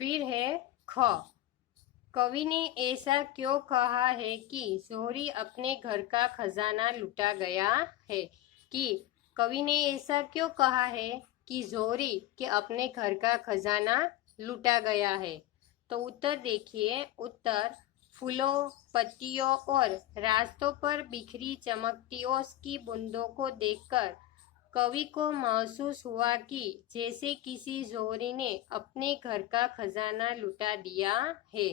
फिर है ख। कवि ने ऐसा क्यों कहा है कि जोहरी अपने घर का खजाना लुटा गया है। कि कवि ने ऐसा क्यों कहा है कि जोहरी के अपने घर का खजाना लुटा गया है। तो उत्तर देखिए। उत्तर, फूलों, पत्तियों और रास्तों पर बिखरी चमकती ओस की बूंदों को देखकर कवि को महसूस हुआ कि जैसे किसी जोहरी ने अपने घर का खजाना लुटा दिया है।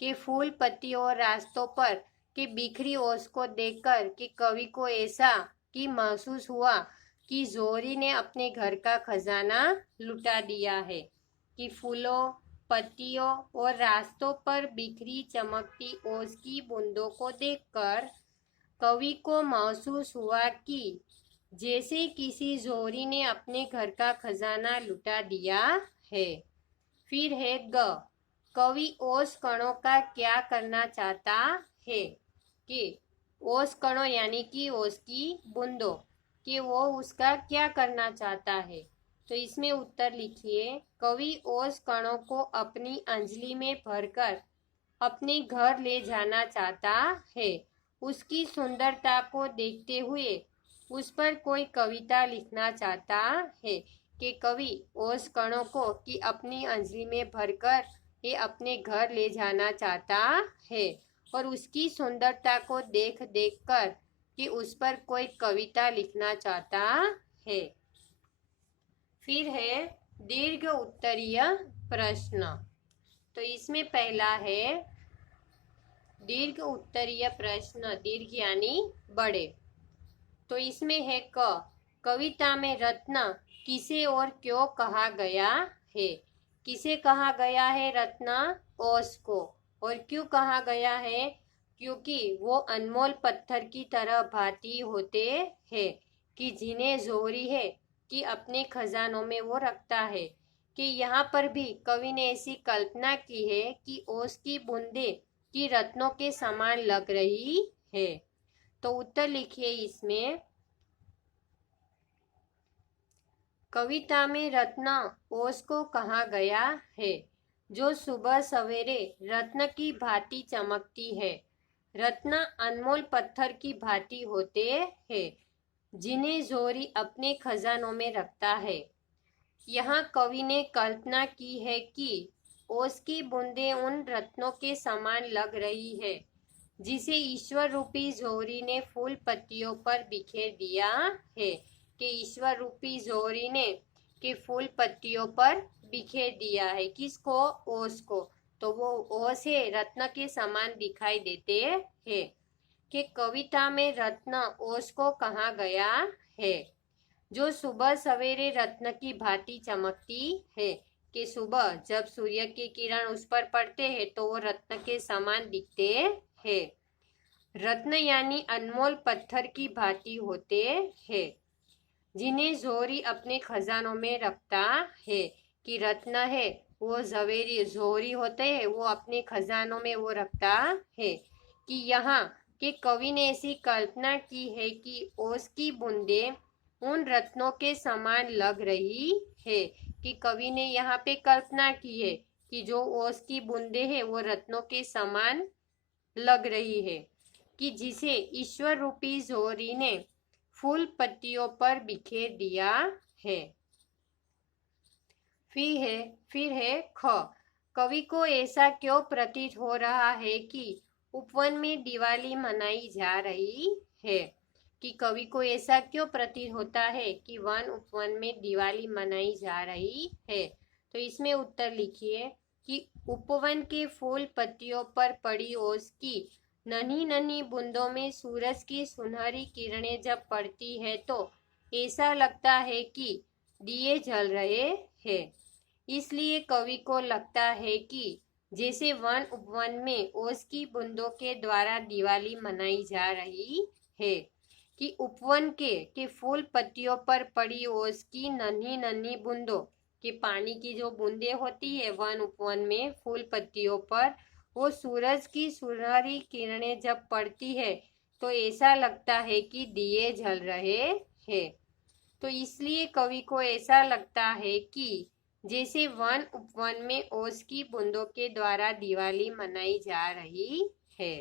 कि फूल, पत्ती और रास्तों पर की बिखरी ओस को देखकर कि कवि को ऐसा कि महसूस हुआ कि जोहरी ने अपने घर का खजाना लुटा दिया है। कि फूलों, पत्तियों और रास्तों पर बिखरी चमकती ओस की बूंदों को देखकर कवि को महसूस हुआ कि जैसे किसी जोहरी ने अपने घर का खजाना लुटा दिया है। फिर है ग। कवि ओस कणों का क्या करना चाहता है। कि ओस कणों यानी कि ओस की बूंदों कि वो उसका क्या करना चाहता है। तो इसमें उत्तर लिखिए। कवि ओस कणों को अपनी अंजलि में भरकर अपने घर ले जाना चाहता है। उसकी सुंदरता को देखते हुए उस पर कोई कविता लिखना चाहता है। कि कवि ओस कणों को कि अपनी अंजलि में भरकर ये अपने घर ले जाना चाहता है और उसकी सुंदरता को देख देख कर कि उस पर कोई कविता लिखना चाहता है। फिर है दीर्घ उत्तरीय प्रश्न। तो इसमें पहला है दीर्घ उत्तरीय प्रश्न। दीर्घ यानी बड़े। तो इसमें है क। कविता में रत्न किसे और क्यों कहा गया है। किसे कहा गया है रत्न। ओस को। और क्यों कहा गया है। क्योंकि वो अनमोल पत्थर की तरह भांति होते हैं कि जिन्हें जोहरी है कि अपने खजानों में वो रखता है। कि यहाँ पर भी कवि ने ऐसी कल्पना की है कि ओस की बूंदे की रत्नों के समान लग रही है। तो उत्तर लिखिए इसमें। कविता में रत्न ओस को कहा गया है जो सुबह सवेरे रत्न की भांति चमकती है। रत्न अनमोल पत्थर की भांति होते हैं जिन्हें जोहरी अपने खजानों में रखता है। यहाँ कवि ने कल्पना की है कि ओस की बूंदें उन रत्नों के समान लग रही है जिसे ईश्वर रूपी जोहरी ने फूल पत्तियों पर बिखेर दिया है। कि ईश्वर रूपी जोहरी ने के फूल पत्तियों पर बिखेर दिया है। किसको। ओस को। तो वो ओस है रत्न के समान दिखाई देते हैं। कि कविता में रत्न ओस को कहा गया है जो सुबह सवेरे रत्न की भांति चमकती है। कि सुबह जब सूर्य के किरण उस पर पड़ते हैं तो वो रत्न के समान दिखते हैं। रत्न यानी अनमोल पत्थर की भांति होते हैं जिन्हें जोहरी अपने खजानों में रखता है। कि रत्न है वो जोहरी होते हैं वो अपने खजानों में वो रखता है। कि यहाँ के कवि ने ऐसी कल्पना की है कि ओस की बूंदें उन रत्नों के समान लग रही है। कि कवि ने यहाँ पे कल्पना की है कि जो ओस की बूंदें हैं वो रत्नों के समान लग रही है कि जिसे ईश्वर रूपी जोहरी ने फूल पत्तियों पर बिखेर दिया है। फिर है ख। कवि को ऐसा क्यों प्रतीत हो रहा है कि उपवन में दिवाली मनाई जा रही है। कि कवि को ऐसा क्यों प्रतीत होता है कि वन उपवन में दिवाली मनाई जा रही है। तो इसमें उत्तर लिखिए। कि उपवन के फूल पत्तियों पर पड़ी ओस की नन्ही नन्ही बूंदों में सूरज की सुनहरी किरणें जब पड़ती है तो ऐसा लगता है कि दिए जल रहे हैं। इसलिए कवि को लगता है कि जैसे वन उपवन में ओस की बूंदों के द्वारा दिवाली मनाई जा रही है। कि उपवन के फूल पत्तियों पर पड़ी ओस की नन्ही नन्ही बूंदों कि पानी की जो बूंदें होती है वन उपवन में फूल पत्तियों पर वो सूरज की सुनहरी किरणें जब पड़ती है तो ऐसा लगता है कि दिए जल रहे हैं। तो इसलिए कवि को ऐसा लगता है कि जैसे वन उपवन में ओस की बूंदों के द्वारा दिवाली मनाई जा रही है।